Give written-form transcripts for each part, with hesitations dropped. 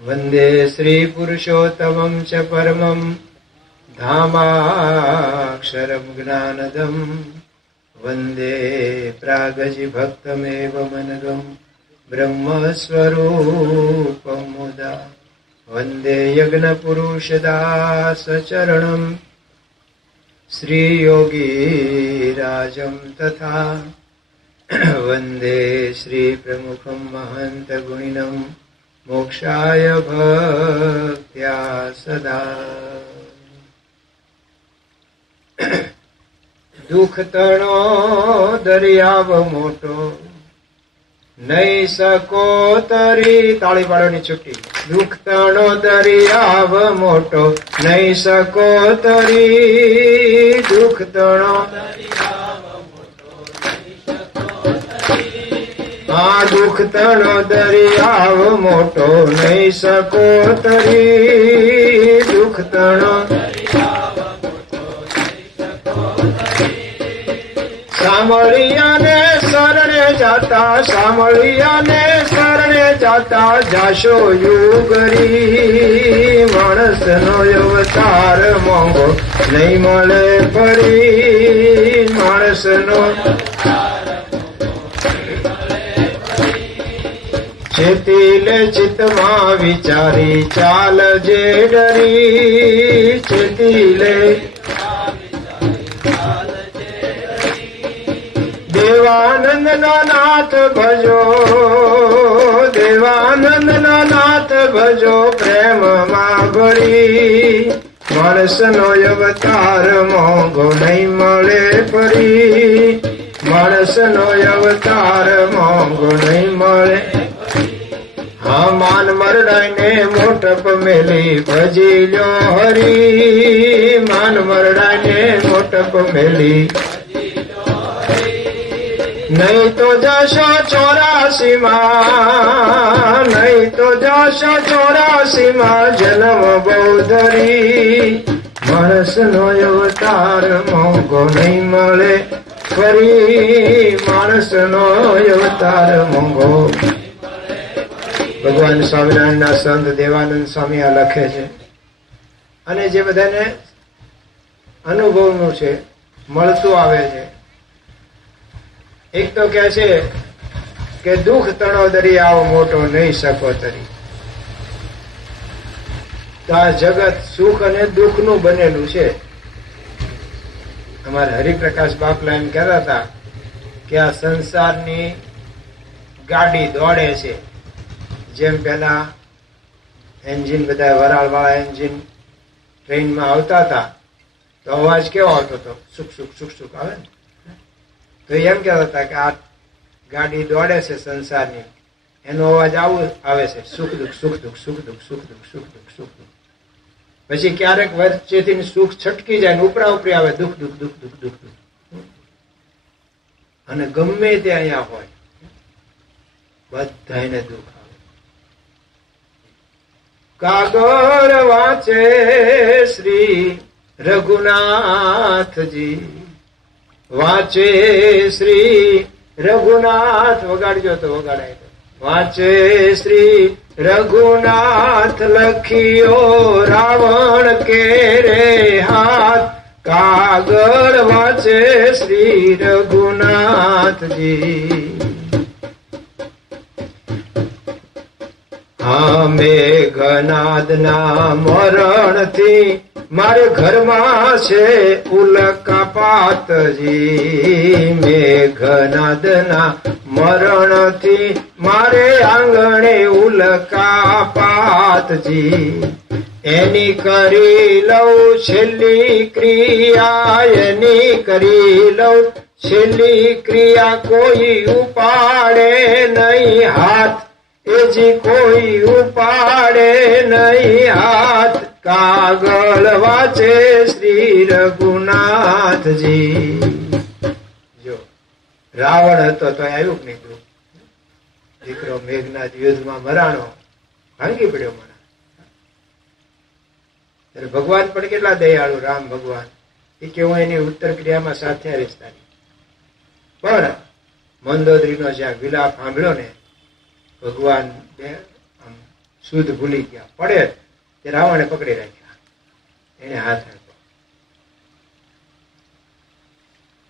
वन्दे श्रीपुरुषोत्तमं च परमं धामाक्षरं ज्ञानदं वन्दे प्रागजिभक्तमेव मनगं ब्रह्मस्वरूपं मुदा वन्दे यज्ञपुरुषदासचरणं श्रीयोगीराजं तथा वन्दे श्रीप्रमुखं महन्तगुणिनं मोक्षाय भक्त्या सदा। दुख तणो दरियाव मोटो नहीं सको तरी, ताली पाड़ोनी छुट्टी। दुख तणो दरियाव मोटो नहीं सको तरी, दुख तणो हाँ दुख तणो दरियाव मोटो नहीं सको तरी, दुख तणो सामळिया ने शरणे जाता, सामळिया ने शरणे जाता जाशो युगरी। माणस नो अवतार मोंघो नहीं मळे फरी, माणस नो चेतीले चित्तमा विचारी चाल जे डरी, चेतीले देवानंद नाथ भजो, देवानंद नाथ भजो प्रेम मां भरी। माणस नो अवतार मोंघो नहीं मळे फरी, माणस नो अवतार मोंघो नहीं मळे। हाँ मान मरडाई ने मोटप मेली भजी लो हरी, मान मरडाई ने मोटप मेली नहीं तो जशो 84 मां, नहीं तो जशो 84 मां जन्म बौधरी। माणस नो अवतार मोंघो नहीं मळे फरी, माणस नो अवतार मोंघो। ભગવાન સ્વામિનારાયણના સંત દેવાનંદ સ્વામી આ લખે છે અને જે બધાને અનુભવનું છે, મળતું આવે છે. એક તો કહે છે કે દુઃખ તણો દરિયાઓ મોટો નહીં શકો તરી. તો આ જગત સુખ અને દુઃખનું બનેલું છે. અમારે હરિપ્રકાશ બાપલા એમ કહેતા હતા કે આ સંસારની ગાડી દોડે છે. જેમ પેલા એન્જિન બધા વરાળ વાળા એન્જિન ટ્રેનમાં આવતા હતા તો અવાજ કેવો આવતો હતો? સુખ સુખ સુખ સુખ આવે ને. તો એમ કહેતા હતા કે આ ગાડી દોડે છે સંસારની, એનો અવાજ આવું આવે છે, સુખ દુઃખ સુખ દુઃખ સુખ દુઃખ સુખ દુઃખ સુખ દુઃખ સુખ દુઃખ. પછી ક્યારેક વચ્ચેથી સુખ છટકી જાય ને ઉપરા ઉપરી આવે દુઃખ દુઃખ દુઃખ દુઃખ દુઃખ દુઃખ. અને ગમે તે અહીંયા હોય બધાને દુઃખ. કાગળ વાંચે શ્રી રઘુનાથજી, વાંચે શ્રી રઘુનાથ. વગાડજો તો વગાડાય તો. વાંચે શ્રી રઘુનાથ લખિયો રાવણ કે રે હાથ. કાગળ વાંચે શ્રી રઘુનાથજી. હા મેઘનાદના મરણથી મારે ઘરમાં છે ઉલ્કાપાતજી. મેઘનાદના મરણથી મારે આંગણે ઉલ્કાપાતજી. એની કરી લઉં છેલ્લી ક્રિયા, એની કરી લઉં છેલ્લી ક્રિયા. કોઈ ઉપાડે નહીં હાથ, એજી કોઈ ઉપાડે નહીં હાથ. કાગળ વાંચે શ્રી રઘુનાથજી. જો રાવણ હતો તો આવ્યું નીકળ્યું. દીકરો મેઘનાદ યુદ્ધમાં મરાણો, ભાંગી પડ્યો મરા. ત્યારે ભગવાન પણ કેટલા દયાળુ, રામ ભગવાન. એ કે હું એની ઉત્તર ક્રિયામાં સાથે આવીશ તારી. પણ મંદોદરીનો જ્યાં વિલાપ સાંભળ્યો ને, ભગવાન શુદ્ધ ભૂલી ગયા. પડે તે રાવણે પકડી રાખ્યા, એને હાથ આપ્યો.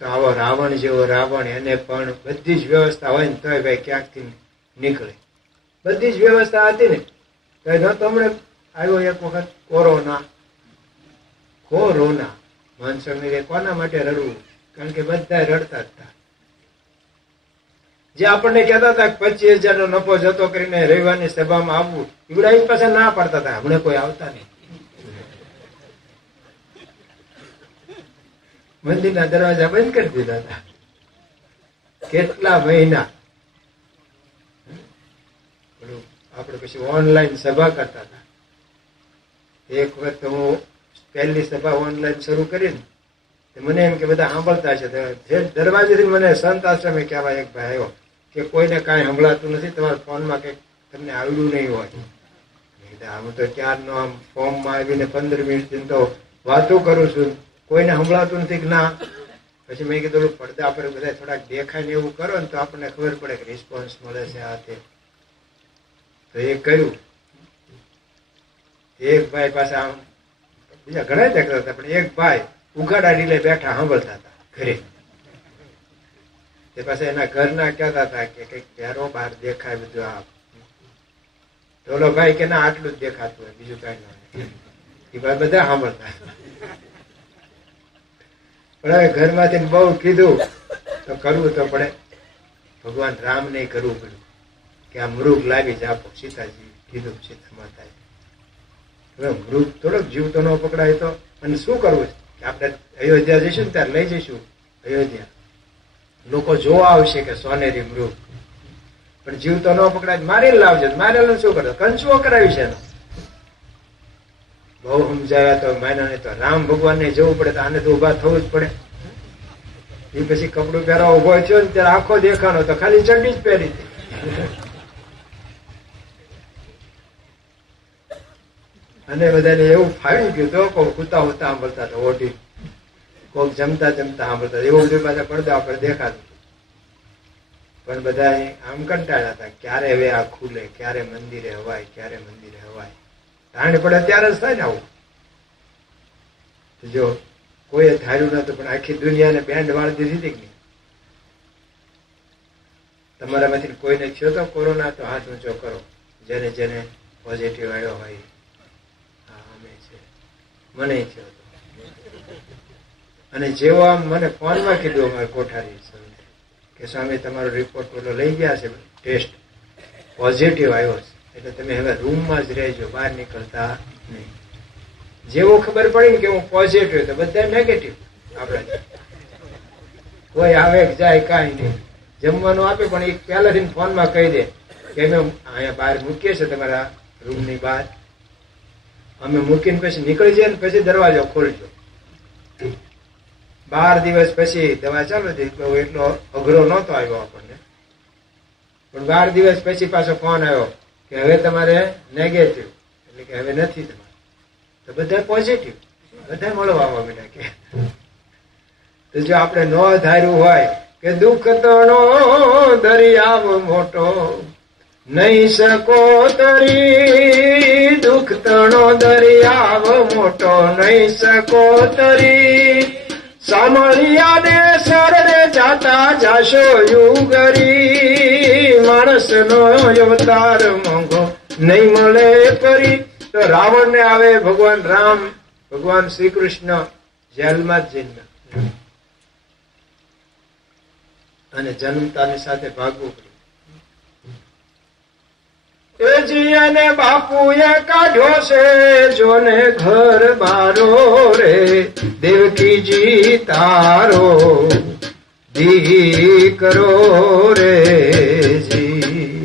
તો આવો રાવણ જેવો રાવણ, એને પણ બધી જ વ્યવસ્થા હોય ને તોય ભાઈ ક્યાંકથી નીકળે. બધી જ વ્યવસ્થા હતી ને તો હમણાં આવ્યો એક વખત કોરોના. માનસર કોના માટે રડવું? કારણ કે બધા રડતા હતા. જે આપણને કહેતા હતા 25,000 નો નફો જતો કરીને રવિવારની સભામાં આવવું, એવડા એક પાસે ના પાડતા હતા. હમણાં કોઈ આવતા નહીં. મંદિરના દરવાજા બંધ કરી દીધા હતા. કેટલા મહિના આપણે પછી ઓનલાઈન સભા કરતા હતા. એક વખત હું પહેલી સભા ઓનલાઈન શરૂ કરીને મને એમ કે બધા સાંભળતા છે. દરવાજેથી મને સંત આશ્રમે કહેવા એક ભાઈ આવ્યો કે કોઈને કાંઈ સંભળાતું નથી, તમારા ફોનમાં કંઈક તમને આવડ્યું નહીં હોય. હું તો ક્યારનો આમ ફોર્મમાં આવીને 15 મિનિટ તો વાતો કરું છું, કોઈને સંભળાતું નથી કે ના. પછી મેં કીધું પડદા પર બધા થોડાક દેખાય ને એવું કરો ને તો આપણને ખબર પડે કે રિસ્પોન્સ મળે છે આ તે. તો એ કર્યું. એક ભાઈ પાસે આમ બીજા ઘણા દેખતા હતા, પણ એક ભાઈ ઉઘાડા ડીલે બેઠા સાંભળતા હતા ઘરે. તે પાસે એના ઘરના કહેતા હતા કે કઈક પહેરો બહાર દેખાય બધું. આ ઓલો ભાઈ કે ના આટલું જ દેખાતું હોય, બીજું કઈ ના. એ ભાઈ બધા સાંભળતા. પણ હવે ઘરમાંથી બહુ કીધું તો કરવું તો પડે. ભગવાન રામ ને કરવું પડ્યું કે આ મૃગ લાવી જ આપો. સીતાજી કીધું સીતા માતાએ. હવે મૃગ થોડોક જીવ તો ન પકડાય તો. અને શું કરવું છે? આપણે અયોધ્યા જઈશું ને ત્યારે લઈ જઈશું અયોધ્યા. લોકો જોવા આવશે કે સોનેરી મૃગ, પણ જીવ તો ન પકડાય. મારી લાવજો. મારેલું શું કરે? કંચુઓ કરાવી છે. બહુ સમજાવ્યા તો માયના ને તો રામ ભગવાન ને જવું પડે તો આને તો ઉભા થવું જ પડે. એ પછી કપડું પહેરવા ઉભો થયો ને ત્યારે આખો દેખાણો તો ખાલી ચડ્ડી જ પહેરી હતી. અને બધાને એવું ફાવી ગયું તો કોઈક હુતા હુતા સાંભળતા હતા, ઓઢી કોઈક જમતા જમતા સાંભળતા. એવું બધું પાછા પડદા પર દેખાતું. પણ બધા આમ કંટાળ્યા હતા ક્યારે હવે આ ખુલે, ક્યારે મંદિરે હવાય, ક્યારે મંદિરે હવાય. ધાણ પડે ત્યારે જ થાય ને આવું. જો કોઈ ધાર્યું નતું, પણ આખી દુનિયાને બેન્ડ વાળી દીધી હતી કે નહીં? તમારામાંથી કોઈને થયો તો કોરોના? તો હાથ ઊંચો કરો. જેને જેને પોઝિટિવ આવ્યો હોય. મને થયો હતો. અને જેવો આમ મને ફોનમાં કીધું અમારે કોઠારી કે સ્વામી તમારો રિપોર્ટ પેલો લઈ ગયા છે, ટેસ્ટ પોઝિટિવ આવ્યો છે, એટલે તમે હવે રૂમમાં જ રહેજો, બહાર નીકળતા નહીં. જેવો ખબર પડી ને કે હું પોઝિટિવ તો બધા નેગેટિવ. આપણે કોઈ આવે જાય કાંઈ નહીં. જમવાનું આપે પણ એક પહેલાથી ફોનમાં કહી દે કે અમે અહીંયા બહાર મૂકીએ છીએ તમારા રૂમની બહાર. અમે મૂકીને પછી નીકળી જઈએ ને પછી દરવાજો ખોલજો. 12 દિવસ પછી દવા ચાલુ થઈ. એટલો અઘરો નહોતો આવ્યો આપણને, પણ 12 દિવસ પછી પાછો ફોન આવ્યો કે હવે તમારે નેગેટિવ, એટલે કે હવે નથી તમારે. તો બધા પોઝિટિવ, બધા મળવા આવવા માંડ્યા કે. તો જો આપણે ન ધાર્યું હોય કે દુઃખ તણો દરિયાવ મોટો નહીં શકો તરી, દુઃખ તણો દરિયાવ મોટો નહીં શકો તરી, સામળિયા ને સરરે જાતા જાશો યુગરી, માણસ નો અવતાર મોંઘો નહીં મળે પરી. તો રાવણ ને આવે ભગવાન રામ, ભગવાન શ્રી કૃષ્ણ જેલમાં જ જન્મ્યા અને જન્મતાની સાથે ભાગવું પડ્યું. અને બાપુએ કાઢ્યો છે જોને ઘર બારો રે, દેવકીજી તારો દીકરો રે જી.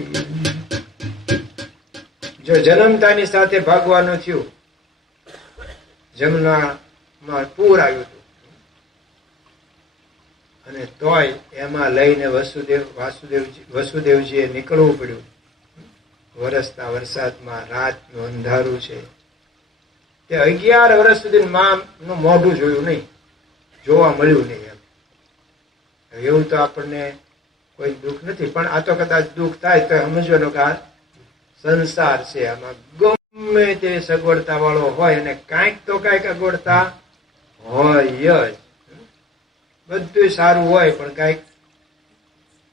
જો જન્મતાની સાથે ભાગવાનું થયું. જમનામાં પૂર આવ્યું હતું અને તોય એમાં લઈને વસુદેવજીએ નીકળવું પડ્યું. વરસતા વરસાદમાં, રાતનું અંધારું છે. તે 11 વર્ષ સુધી માં નું મોઢું જોયું નહીં, જોવા મળ્યું નહીં. એમ એવું તો આપણને કોઈ દુઃખ નથી, પણ આ તો કદાચ દુઃખ થાય તો સમજવાનું કે આ સંસાર છે, આમાં ગમે તે સગવડતા વાળો હોય અને કાંઈક તો કાંઈક અગવડતા હોય જ. બધું સારું હોય પણ કાંઈક.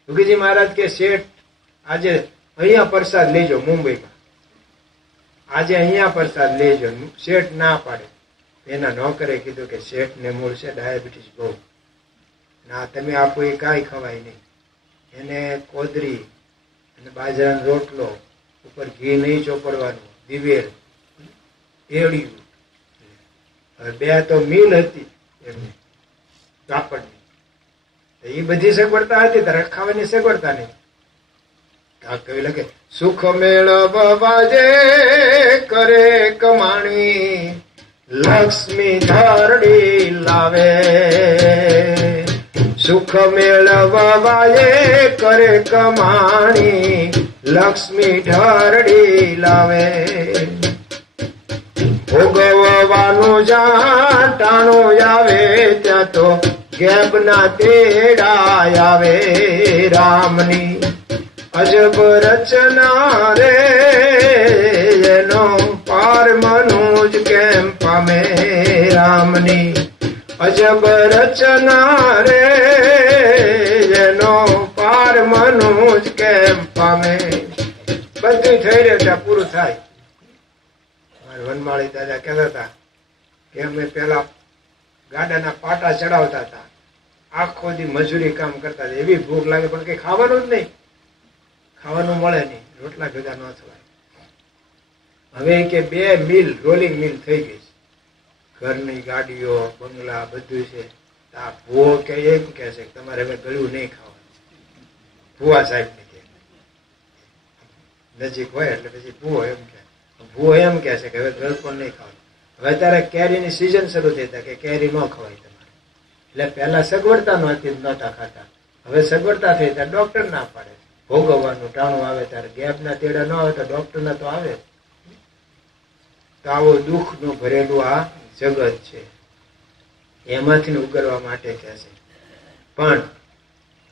યોગીજી મહારાજ કે શેઠ આજે અહીંયા પ્રસાદ લેજો મુંબઈમાં, આજે અહીંયા પ્રસાદ લેજો. શેઠ ના પાડે. એના નોકરે કીધું કે શેઠ ને મૂળ છે ડાયાબિટીસ બહુ, ના તમે આપો એ કાંઈ ખવાય નહીં. એને કોદરી અને બાજરાનો રોટલો, ઉપર ઘી નહીં ચોપડવાનું, દિવેલ, એડિયું. હવે બે તો મિલ હતી એમની કાપડની, એ બધી સગવડતા હતી, તારે ખાવાની સગવડતા નહીં. આ કવિ લખે સુખ મેળવવા જે કરે કમાણી, લક્ષ્મી ધરડી લાવે. સુખ મેળવવા જે કરે કમાણી, લક્ષ્મી ઢરડી લાવે. ભોગવવાનું જ્યાં ટાણું આવે, ત્યાં તો ગેબના તેડા આવે. રામની અજબ રચના રે, એનો પાર મનુજ કેમ પામે. રામની અજબ રચના રે, એનો પાર મનુજ કેમ પામે. બધું થઈ રહ્યું ત્યાં પૂરું થાય. વનમાળી દાદા કહેતા હતા કે અમે પેલા ગાડાના પાટા ચડાવતા હતા, આખો દી મજૂરી કામ કરતા હતા. એવી ભૂખ લાગે પણ કઈ ખાવાનું જ નહીં, ખાવાનું મળે નહીં, રોટલા ભેગા ન થવાય. હવે કે 2 મિલ રોલિંગ મિલ થઈ ગઈ છે, ઘરની ગાડીઓ બંગલા બધું છે. આ ભૂવો કે એમ કે છે કે તમારે હવે ગળ્યું નહીં ખાવાનું. ભૂવા સાહેબ ને કે નજીક હોય એટલે પછી ભૂવો એમ કે, ભૂવો એમ કે છે કે હવે ગળ પણ નહીં ખાવાનું. હવે ત્યારે કેરીની સિઝન શરૂ થઈ હતા કે કેરી ન ખવાય તમારે. એટલે પહેલા સગવડતા નહોતા ખાતા, હવે સગવડતા થઈ ત્યાં ડોક્ટર ના પાડે. ભોગવવાનું ટાણું આવે ત્યારે ગેપના તેડા ન આવે તો ડોક્ટરના તો આવે. તો આવો દુઃખ નું ભરેલું આ જગત છે, એમાંથી ઉગરવા માટે કહે છે. પણ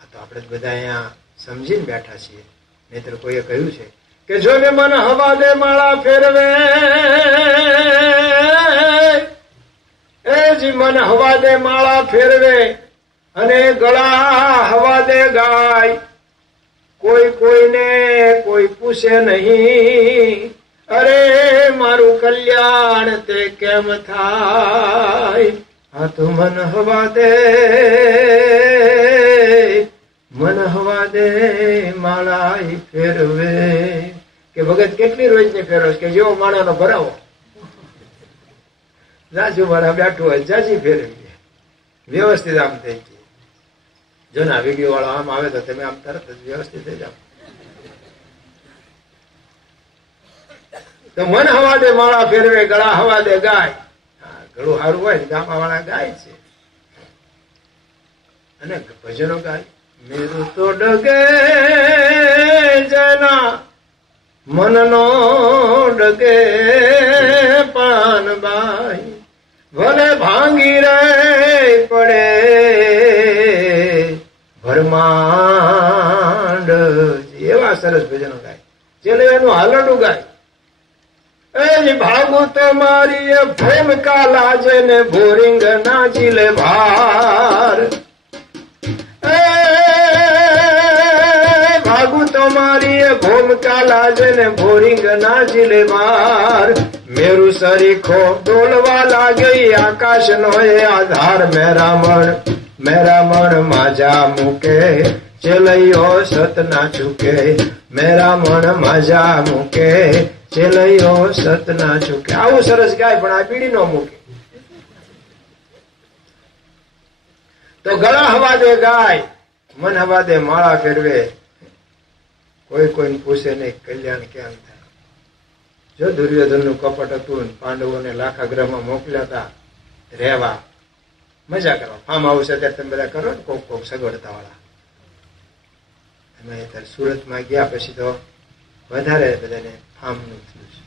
આ તો આપણે બધા અહીંયા સમજીને બેઠા છીએ, નહીતર કોઈએ કહ્યું છે કે જો ને મન હવા દે માળા ફેરવે, એ જી મન હવા દે માળા ફેરવે, અને ગળા હવા દે ગાય. કોઈ કોઈને કોઈ પૂછે નહીં, અરે મારું કલ્યાણ તે કેમ થાય. હા તો મન હવા દે, મન હવા દે માળા ફેરવે. કે ભગત કેટલી રોજ ને ફેરવે કે જેવો માણાનો ભરાવો, જાજુ મારા બેઠું હોય જાજી ફેરવી વ્યવસ્થિત આમ થઈ ગઈ. જો ના વિડીયો વાળો આમ આવે તો તમે આમ તરત જ વ્યવસ્થિત થઈ જાવ. તો મન હવા દે માળા ફેરવે, ગળા હવા દે ગાય. હા, ગળું સારું હોય ગામા વાળા ગાય છે અને ભજનો ગાય. મેરું તો ડગે જના મનનો ડગે પાનબાઈ, ભલે ભાંગી રે પડે ભરમાંડ. એવા સરસ ભજનો ગાય. ચેલે એનું હાલડું ગાય. એ ભાગુ તમારી ભૂમિકા લાજે ને ભોરિંગ ના જીલે ભાર. ભાગુ તમારી ભૂમિકા લાજે ને ભોરિંગ ના જીલે ભાર. મેરુ સરીખો ડોલવા લાગે આકાશ નો એ આધાર. મેરામણ માજા મૂકે ચેલૈયો સત ના ચૂકે. મેરામણ માજા મૂકે ચેલૈયો સત ના ચૂકે. આવું સરસ ગાય પણ આ બીડી નો મૂકે. તો ગળા હવા દે ગાય, મન હવા દે માળા ફેરવે. કોઈ કોઈને પૂછે નહીં કલ્યાણ કેમ થાય. જો દુર્યોધન નું કપટ હતું, પાંડવોને લાખાગ્રહમાં મોકલ્યા હતા રહેવા, મજા કરવા. ફાર્મ હાઉસ અત્યારે તમે બધા કરો ને કોક કોક સગવડતા વાળા. અમે અત્યારે સુરતમાં ગયા પછી તો વધારે બધાને ફાર્મ નું થયું છે.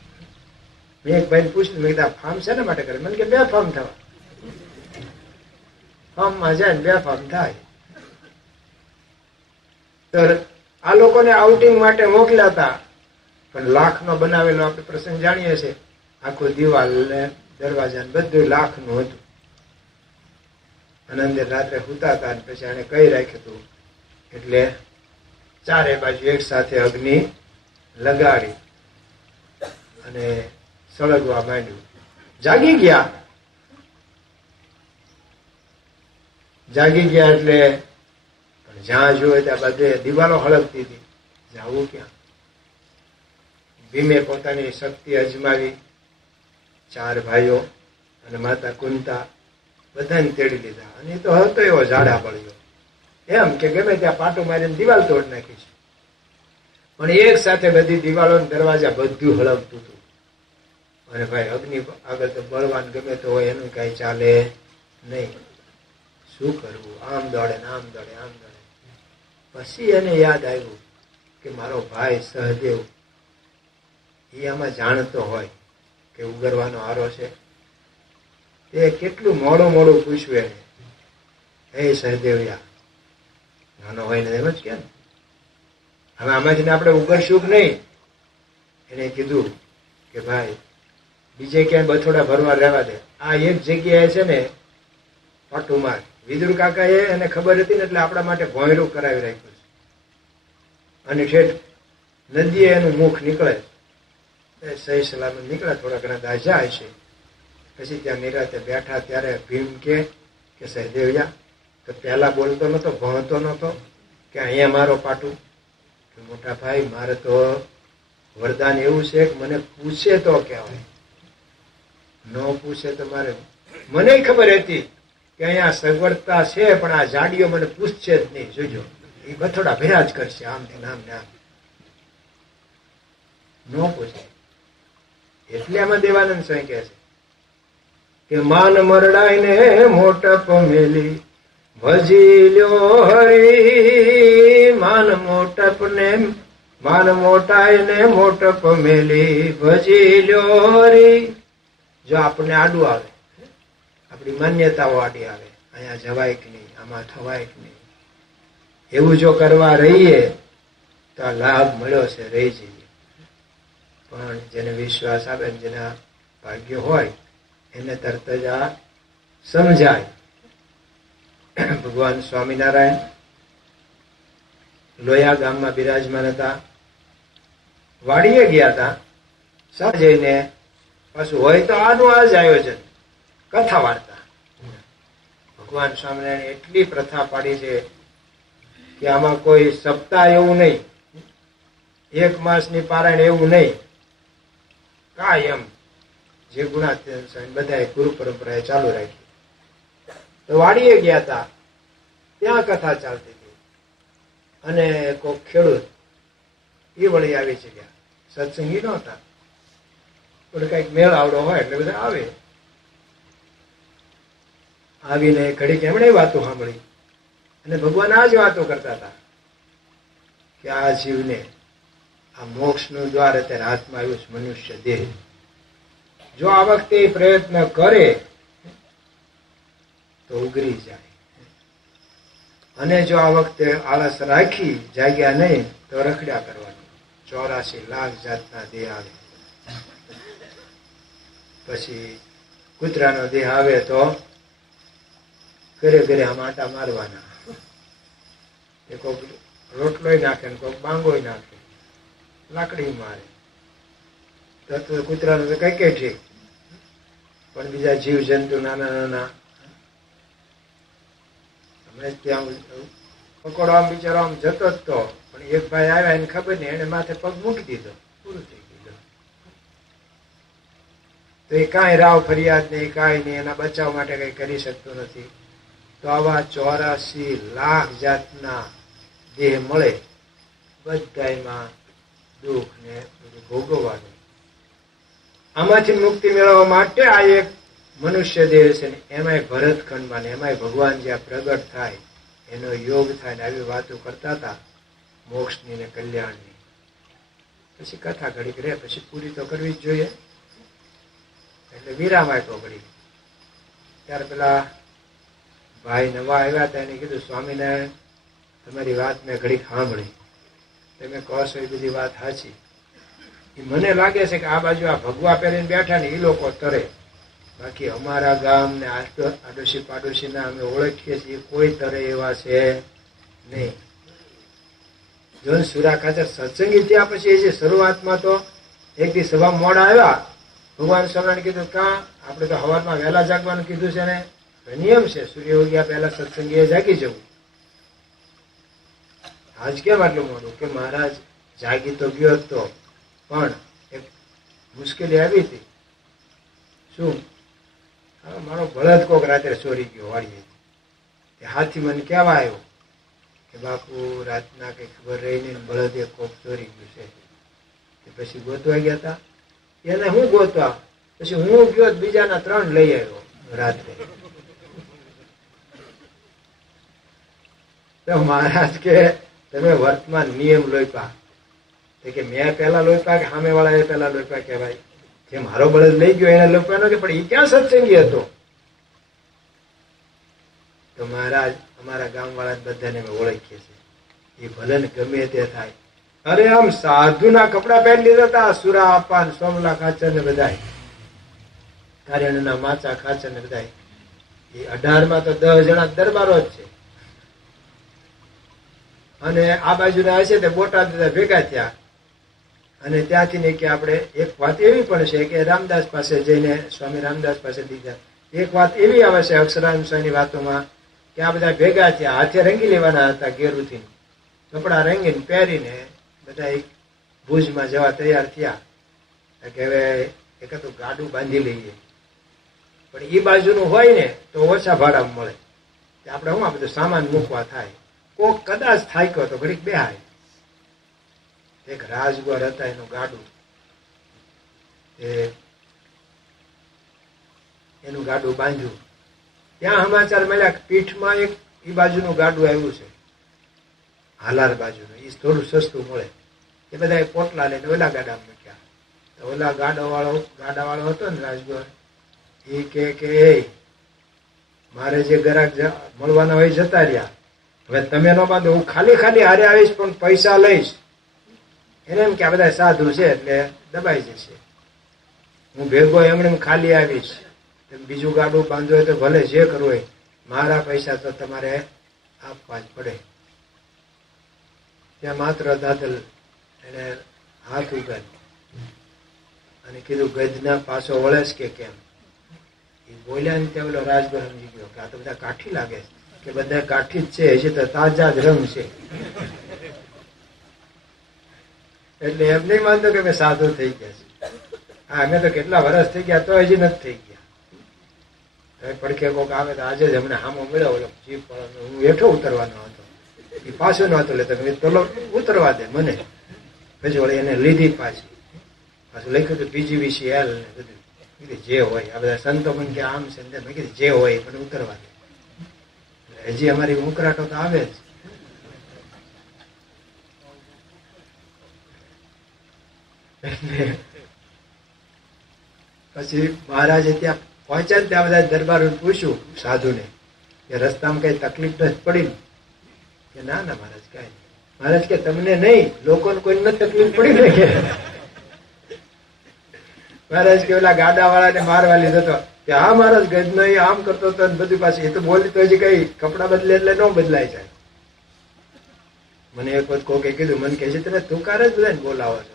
મેં એક ભાઈ પૂછ્યું, મેં કીધું ફાર્મ શેના માટે કરે? મને કે 2 ફાર્મ થવા. ફાર્મમાં જાય ને 2 ફાર્મ થાય. તો આ લોકોને આઉટિંગ માટે મોકલ્યા હતા પણ લાખનો બનાવેલો આપણે પ્રસંગ જાણીએ છીએ. આખું દિવાલ ને દરવાજા ને બધું લાખનું હતું. અને અંદર રાત્રે સૂતા હતા ને પછી એને કહી રાખ્યું હતું એટલે ચારે બાજુ એક સાથે અગ્નિ લગાડી અને સળગવા માંડ્યું. જાગી ગયા એટલે જ્યાં જોયે ત્યાં બધે દિવાલો હળગતી હતી. જાવું ક્યાં? ભીમે પોતાની શક્તિ અજમાવી. ચાર ભાઈઓ અને માતા કુંતા બધાને તેડી લીધા. અને એ તો હતો એવો ઝાડા પડ્યો એમ કે ગમે ત્યાં પાટું મારીને દિવાલ તોડ નાખી છે. પણ એક સાથે બધી દિવાલો દરવાજા બધું હળગતું હતું. અને ભાઈ અગ્નિ આગળ તો બળવાન ગમે તો હોય એનું કઈ ચાલે નહીં. શું કરવું? આમ દોડે ને આમ દોડે આમ દોડે. પછી એને યાદ આવ્યું કે મારો ભાઈ સહદેવ એ આમાં જાણતો હોય કે ઉગરવાનો આરો છે. તે કેટલું મોડું પૂછ્યું એને, હે સહદેવયા, નાનો હોય ને એમ જ કે હવે આમાંથી આપણે ઉગરશું કે નહીં. એને કીધું કે ભાઈ બીજે ક્યાંય બથોડા ભરવા રહેવા દે, આ એક જગ્યાએ છે ને પાટું માર. વિદુર કાકા એને ખબર હતી ને એટલે આપણા માટે ભોંયરું કરાવી રાખ્યું છે. અને ઠેઠ નદીએ એનું મુખ નીકળે, સહી સલામત નીકળ્યા. થોડા ઘણા દાઝા હશે. પછી ત્યાં નિરાતે બેઠા ત્યારે ભીમ કે સહદેવયા તો પહેલા બોલતો નતો, ભણતો નતો કે અહીંયા મારો પાટું. કે મોટા ભાઈ મારે તો વરદાન એવું છે કે મને પૂછે તો કહેવાય, ન પૂછે તો મારે. મને ખબર હતી કે અહીંયા સગવડતા છે પણ આ જાડીઓ મને પૂછશે જ નહીં. જોજો એ બથોડા ભેરા જ કરશે આમથી નામ ને આમ. ન પૂછે એટલે આમાં દેવાનંદ સ્વામી કહે છે કે માન મરડાઈને મોટપ મેલી ભજી લ્યો હરી. માન મોટાઈને મોટપ મેલી ભજી લ્યો હરી. જો આપણને આડું આવે, આપણી માન્યતાઓ આડી આવે, અહીંયા જવાય કે નહીં, આમાં થવાય કે નહીં, એવું જો કરવા રહીએ તો આ લાભ મળ્યો છે, રહી જઈએ. પણ જેને વિશ્વાસ આવે, જેના ભાગ્ય હોય એને તરત જ આ સમજાય. ભગવાન સ્વામિનારાયણ લોયા ગામમાં બિરાજમાન હતા. વાડીએ ગયા હતા. સા જઈને પાછું હોય તો આનું આ જ આયોજન, કથા વાર્તા. ભગવાન સ્વામિનારાયણ એટલી પ્રથા પાડી છે કે આમાં કોઈ સપ્તાહ એવું નહીં, એક માસની પારાયણ એવું નહીં, કાયમ જે ગુણાત્યન બધાએ ગુરુ પરંપરાએ ચાલુ રાખી. તો વાડીએ ગયા હતા, ત્યાં કથા ચાલતી હતી. અને કોઈક ખેડૂત એ વળી આવી ગયા. સત્સંગી નહોતા, પણ કઈક મેળ આવડો હોય એટલે બધા આવે. આવીને ઘડીક એમણે વાતો સાંભળી અને ભગવાન આ જ વાતો કરતા હતા કે આ જીવને આ મોક્ષનું દ્વાર અત્યારે હાથમાં આવ્યું છે, મનુષ્ય દેહ. જો આ વખતે પ્રયત્ન કરે તો ઉગરી જાય, અને જો આ વખતે આળસ રાખી જાગ્યા નહીં તો રખડ્યા કરવાનું. 84 લાખ જાતના દેહ આવે. પછી કૂતરાનો દેહ આવે તો ઘરે ઘરે આમ આટા મારવાના. એ કોઈક રોટલોય નાખે ને કોઈક બાંગોય નાખે, લાકડી મારે. તો કૂતરાનું તો કઈ કઈ ઠીક, પણ બીજા જીવ જંતુ નાના નાના ત્યાં પકોડો આમ બિચારો આમ જતો જ તો, પણ એક ભાઈ આવ્યા એને ખબર નહીં, એને માથે પગ મૂકી દીધો, પૂરું થઈ ગયું. તો એ કાંઈ રાવ ફરિયાદ નહીં, કાંઈ નહીં, એના બચાવ માટે કઈ કરી શકતો નથી. તો આવા 84 લાખ જાતના દેહ મળે, બધામાં દુઃખ ને ભોગવવાનું. આમાંથી મુક્તિ મેળવવા માટે આ એક મનુષ્ય દેહ છે ને એમાંય ભરતખંડમાં ને એમાંય ભગવાન જ્યાં પ્રગટ થાય એનો યોગ થાય ને આવી વાતો કરતા હતા, મોક્ષની ને કલ્યાણની. પછી કથા ઘડીક રહે, પછી પૂરી તો કરવી જ જોઈએ. એટલે વિરામ આપ્યો ઘડી. ત્યારે પેલા ભાઈ નવા આવ્યા હતા, એને કીધું સ્વામિનારાયણ તમારી વાત મેં ઘડીક સાંભળી, તમે કહો છો એ બધી વાત સાચી, મને લાગે છે કે આ બાજુ આ ભગવા પહેરીને બેઠા ને એ લોકો તરે, બાકી અમારા ગામ ને આડોશી પાડોશીના અમે ઓળખીએ છીએ કોઈ તરે એવા છે નહીં. જો સુરા ખાચર સત્સંગી થયા પછી જે શરૂઆતમાં તો એક દી સભા મોડા આવ્યા, ભગવાન સ્વામિનારાયણ કીધું કાં આપણે તો સવારમાં વહેલા જાગવાનું કીધું છે ને, નિયમ છે સૂર્ય ઉગ્યા પહેલા સત્સંગીએ જાગી જવું. આજ કેમ આટલું મોડું? કે મહારાજ જાગી તો ગયો હતો પણ એક મુશ્કેલી આવી હતી. શું? મારો બળદ કોક રાત્રે ચોરી ગયો વાળીએ. હાથી મને કહેવા આવ્યો કે બાપુ રાતના કઈ ખબર રહી નહીં, બળદ એક કોક ચોરી ગયું છે. પછી ગોતવા ગયા હતા, એને હું ગોતવા, પછી હું ગયો બીજાના 3 લઈ આવ્યો રાત્રે. તો મહારાજ કે તમે વર્તમાન નિયમ લોપ્યા, કે મેં પેલા લોપ્યા કે સામે વાળા પેલા લોપ્યા? કહેવાય જે મારો બળદ લઈ ગયો એને લોપ્યા નથી, પણ એ ક્યાં સત્સંગી હતો? તો મહારાજ અમારા ગામ વાળા બધાને અમે ઓળખીએ છીએ, એ ભલે ને ગમે તે થાય. અરે આમ સાધુના કપડા પહેરી લીધા હતા, સુરા અપાન સોમલા ખાચર ને બધા, કાર્યાણના માચા ખાચર ને બધા. એ 18માં તો 10 જણા દરબારો જ છે. અને આ બાજુના હશે તે બોટાદ ભેગા થયા. અને ત્યાંથી ને કે આપણે એક વાત એવી પણ છે કે રામદાસ પાસે જઈને સ્વામી રામદાસ પાસે દીધા. એક વાત એવી આવે છે અક્ષરાનંદ સ્વામીની વાતોમાં કે આ બધા ભેગા થયા, હાથે રંગી લેવાના હતા, ઘેરુથી કપડા રંગીને પહેરીને બધા ભુજમાં જવા તૈયાર થયા કે હવે એક તો ગાડું બાંધી લઈએ, પણ એ બાજુનું હોય ને તો ઓછા ભાડામાં મળે. આપણે શું આ બધું સામાન મૂકવા થાય, કોક કદાચ થાક્યો તો ઘડીક બેહાય. એક રાજગોર હતા એનું ગાડું, એનું ગાડું બાંધ્યું. ત્યાં સમાચાર મળ્યા પીઠમાં એક એ બાજુનું ગાડું આવ્યું છે, હાલાર બાજુનું, એ થોડું સસ્તું મળે. એ બધા પોટલા લઈને ઓલા ગાડામાં મૂક્યા. તો ઓલા ગાડાવાળો હતો ને રાજગોર, એ કે મારે જે ગ્રાહક મળવાના હોય જતા રહ્યા, હવે તમે ન બાંધો, હું ખાલી હારે આવીશ પણ પૈસા લઈશ. એને એમ કે આ બધા સાધુ છે એટલે દબાઈ જશે, હું ભેગો એમણે ખાલી આવીશ. બીજું ગાડું બાંધવું હોય તો ભલે જે કરવું હોય, મારા પૈસા તો તમારે આપવા જ પડે. ત્યાં માત્ર દાદલ એને હાથ ઉગાડ્યો અને કીધું ગજના પાછો વળેસ કે કેમ? એ બોલ્યા ને ત્યાં ઓલો રાજગોર સમજી ગયો કે આ તો બધા કાઠી લાગે છે, કે બધા કાઠી જ છે, હજી તો તાજા જ રંગ છે. એટલે એમ નહીં માનતો કે અમે સાધુ થઈ ગયા છે. હા, અમે તો કેટલા વર્ષ થઈ ગયા તો હજી નથી થઈ ગયા. પડખે કોક આવે તો આજે જ હમણાં હામો મળ્યો ઓલો જીપ, હું હેઠો ઉતરવાનો હતો, એ પાછો નહોતો લેતો, પેલો ઉતરવા દે મને. પછી વળી એને લીધી પાછું લખ્યું હતું PGVCL ને બધું. કીધું જે હોય, આ બધા સંતો મને કે આમ છે, મેં કીધું જે હોય મને ઉતરવા દે. હજી અમારી ઉકરાટો તો આવે જ. પછી મહારાજે ત્યાં પહોંચ્યા, ત્યાં બધા દરબારો પૂછ્યું સાધુને કે રસ્તામાં કઈ તકલીફ નથી પડી? કે ના ના મહારાજ કઈ નહીં. મહારાજ કે તમને નહીં, લોકોને કોઈને તકલીફ પડી ને? કે મહારાજ કે ઓલા ગાડા વાળાને મારવા લીધો હતો કે હા મહારાજ ગજનો એ આમ કરતો હતો બધું. પાછી એ તો બોલી તો હજી કઈ કપડા બદલે એટલે ન બદલાય જાય. મને એક વખત કોકે કીધું, મને કહે છે તમે તુકાર જ બધાને બોલાવો છો,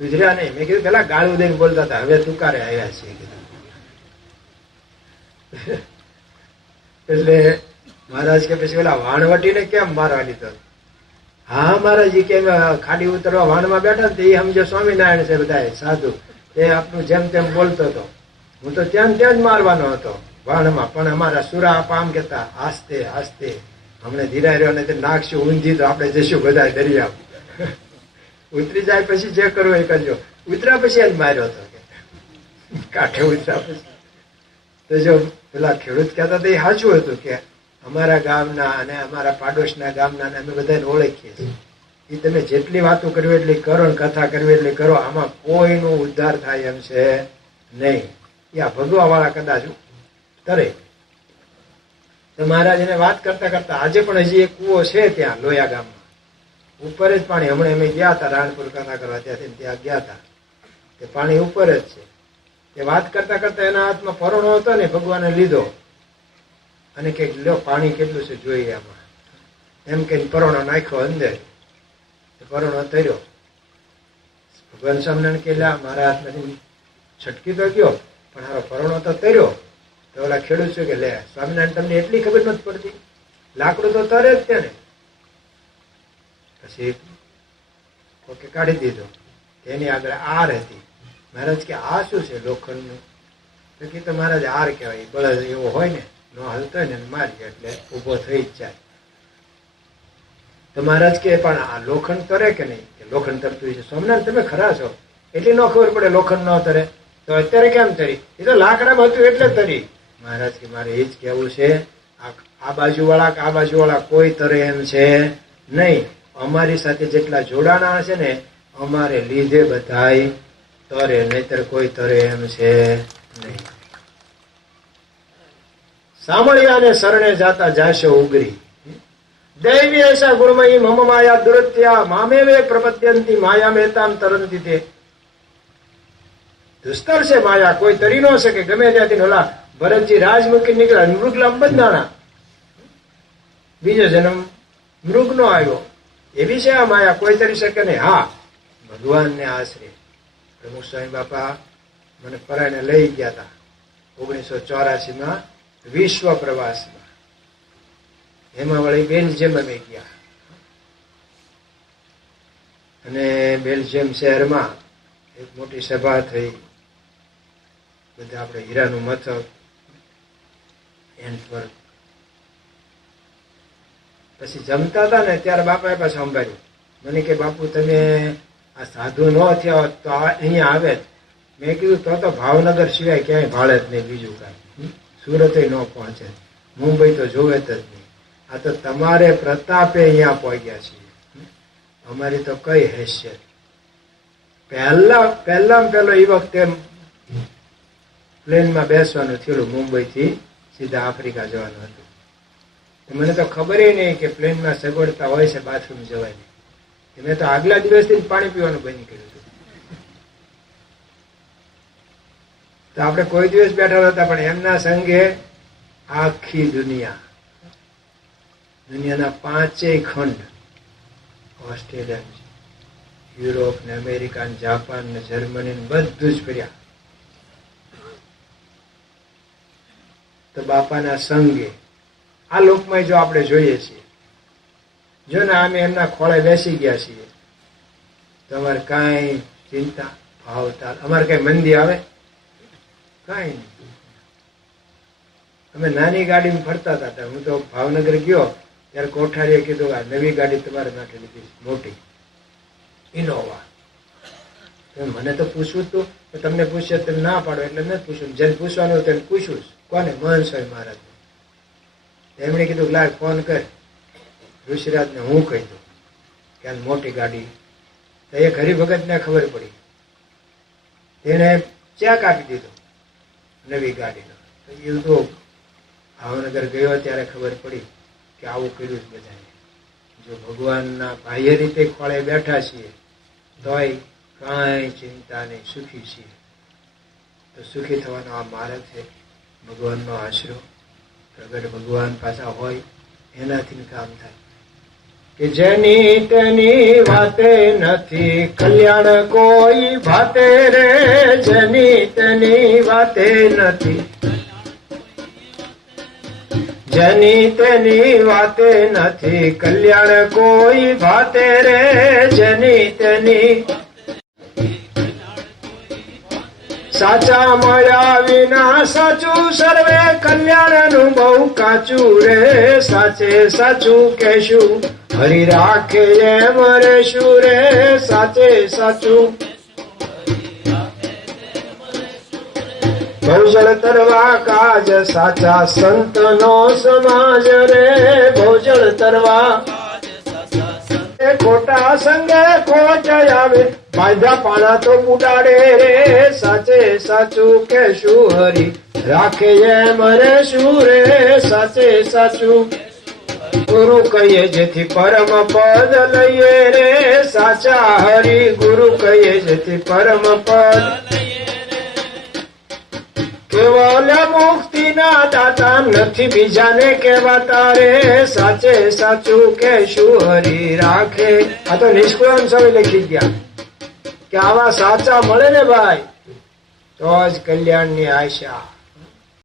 સુધર્યા નહીં. મેં કીધું પેલા ગાળું દઈને બોલતા હતા, હવે તુકારે આવ્યા છીએ કીધું. એટલે મહારાજ કે પછી ઓલા વાણવટીને કેમ મારવા લીધો? હા મહારાજ કે ખાડી ઉતરવા વાણમાં બેઠા ને એ સમજો સ્વામિનારાયણ છે બધા સાધુ, એ આપણું જેમ તેમ બોલતો હતો. હું તો ત્યાં જ મારવાનો હતો વાણમાં, પણ અમારા સુરા પામ કેતા આસ્તે આસ્તે, હમણે ધીરા રહ્યો ને નાખશું ઊંધી તો આપણે જઈશું બધા દરિયા. ઉતરી જાય પછી જે કરવું એ કરજો. ઉતર્યા પછી એને માર્યો હતો કે કાંઠે ઉતર્યા પછી. તો જો પેલા ખેડૂત કહેતા તો એ સાચું હતું કે અમારા ગામના અને અમારા પાડોશના ગામના અમે બધાને ઓળખીએ છીએ. એ તમે જેટલી વાતો કરવી એટલી કરો ને કથા કરવી એટલી કરો, આમાં કોઈનો ઉદ્ધાર થાય એમ છે નહીં. એ આ ભગવા વાળા કદાચ તરે. તો મહારાજ એને વાત કરતા કરતા આજે પણ હજી એક કૂવો છે ત્યાં લોયા ગામમાં, ઉપર જ પાણી. હમણાં અમે ગયા હતા રાણપુર કાના કરવા, ત્યાંથી ત્યાં ગયા હતા, તે પાણી ઉપર જ છે. તે વાત કરતા કરતા એના હાથમાં પરોણો હતો ને, ભગવાને લીધો અને કે લ્યો પાણી કેટલું છે જોઈએ આમાં, એમ કે પરોણો નાખ્યો અંદર, પરોણો તર્યો. ભગવાન સ્વામિનારાયણ કે મારા હાથમાંથી છટકી તો ગયો, પણ હારો પરોણો તો તર્યો. તો ઓલા ખેડૂત છે કે લે સ્વામિનારાયણ તમને એટલી ખબર નથી પડતી, લાકડું તો તરે જ તેને. પછી કોકે કાઢી દીધો, તેની આગળ આર હતી. મહારાજ કે આ શું છે લોખંડનું? તો કે તો મહારાજ આર કહેવાય, બળદ એવો હોય ને, ન હલતો હોય ને મારી એટલે ઉભો થઈ જ જાય. તો મહારાજ કે પણ આ લોખંડ તરે કે નહીં? કે લોખંડ તરતું છે. સ્વામિનારાયણ તમે ખરા છો, એટલી ન ખબર પડે લોખંડ ન તરે તો અત્યારે કેમ તરી? એ તો લાકડામાં હતું એટલે તરી. મહારાજ કે મારે એ જ કહેવું છે, આ બાજુ વાળા કે આ બાજુ વાળા કોઈ તરે એમ છે નહીં. અમારી સાથે જેટલા જોડાણા છે ને, અમારે લીધે બધાય તરે, નહીતર કોઈ તરે એમ છે નહીં. સાંભળ્યા ને શરણે જાતા જાશો ઉગરી, દૈવી એસા ગુણમયી મમ માયા દુરત્યા મામેવે પ્રપદ્યંતી માયા મહેતામ તરંતી. તે દુસ્તર છે માયા, કોઈ તરી ન શકે. ગમે ત્યાંથી ઓલા ભરતજી રાજમુખી નીકળ્યા, મૃગલામ બંધાણા, બીજો જન્મ મૃગ નો આવ્યો. એવી છે આ માયા, કોઈ તરી શકે નહીં. હા, ભગવાનને આશરે. પ્રમુખ સ્વામી બાપા મને પરાયને લઈ ગયા હતા 1984 વિશ્વ પ્રવાસમાં. એમાં વળી બેલ્જિયમ અમે ગયા, અને બેલ્જિયમ શહેરમાં એક મોટી સભા થઈ. બધા આપણે હીરાનું મથક એન્ટવર્પ. પછી જમતા હતા ને ત્યારે બાપાએ પાછું સંભાળ્યું મને કે બાપુ તમે આ સાધુ ન થયા હોત તો અહીંયા આવે જ. મેં કીધું તો ભાવનગર સિવાય ક્યાંય ભાળે જ નહીં, બીજું કાંઈ સુરત ન પહોંચે, મુંબઈ તો જોવે જ નહીં. આ તો તમારે પ્રતાપે અહીંયા પહોંચ્યા છીએ, અમારી તો કઈ હેસિયત. પહેલામાં પહેલો એ વખતે પ્લેનમાં બેસવાનું થયેલું, મુંબઈથી સીધા આફ્રિકા જવાનું હતું. મને તો ખબર નહીં કે પ્લેનમાં સગવડતા હોય છે બાથરૂમ જવાની. મેં તો આગલા દિવસથી પાણી પીવાનું બંધ કર્યું હતું. તો આપણે કોઈ દિવસ બેઠા હતા, પણ એમના સંગે આખી દુનિયાના 5 ખંડ, ઓસ્ટ્રેલિયા, યુરોપ ને અમેરિકા ને જાપાન ને જર્મની ને બધું જ ફર્યા. તો બાપાના સંગે આ લોકમાં જો આપણે જોઈએ છીએ, જો ને અમે એમના ખોળે બેસી ગયા છીએ, તો અમારે કાંઈ ચિંતા ભાવતા, અમારે કઈ મંદી આવે કાંઈ નહીં. અમે નાની ગાડીમાં ફરતા હતા. હું તો ભાવનગર ગયો ત્યારે કોઠારીએ કીધું આ નવી ગાડી તમારે માટે લીધી, મોટી ઇનોવા. મને તો પૂછવું હતું, તમને પૂછ્યું તમે ના પાડો એટલે નથી પૂછ્યું. જેને પૂછવાનું તેને પૂછ્યું. કોને? મહંત સ્વામી મહારાજ. એમણે કીધું લાગ ફોન કર ઋષિરાજને, હું કહી દઉં કે મોટી ગાડી. તો એક હરિભગતને ખબર પડી, તેને ચેક આપી દીધો નવી ગાડીનો. એ તો ભાવનગર ગયો ત્યારે ખબર પડી કે આવું કર્યું જ બધાને. જો ભગવાનના બાહ્ય રીતે ખોળે બેઠા છીએ તોય કાંઈ ચિંતા નહીં, સુખી છીએ. તો સુખી થવાનો આ માર્ગ છે, ભગવાનનો આશરો. પ્રગટ ભગવાન પાછા હોય એનાથી કામ થાય. કે જેની તેની વાતે નથી કલ્યાણ કોઈ ભાતે રે, જેની તેની વાતે નથી, જેની તેની વાતે નથી કલ્યાણ કોઈ ભાતે રે, જેની તેની સાચા મળ્યા વિના સાચું સર્વે કલ્યાણનું બહુ કાચું રે. સાચે સાચું કહેશું હરી રાખે એમ રેશું રે, સાચે સાચું ભોજળ તરવા કાજ સાચા સંતનો સમાજ રે, ભોજળ તરવા ખોટા સંગે ખોટ આવે, બાંધા પાણા તો ઉડાડે રે. સાચે સાચું કહેશું હરી રાખે એમ રેશું રે, સાચે સાચું ગુરુ કહીએ જેથી પરમ પદ લઈએ રે સાચા હરિ ગુરુ કહીએ જેથી પરમ પદ કેવલ મુક્તિ ના દાતા નથી બીજાને કહેવાતા રે સાચે સાચું કહેશું હરિ રાખે. આ તો નિષ્કુળાન સ્વામી લખી ગયા કે આવા સાચા મળે ને ભાઈ તો જ કલ્યાણ ની આશા.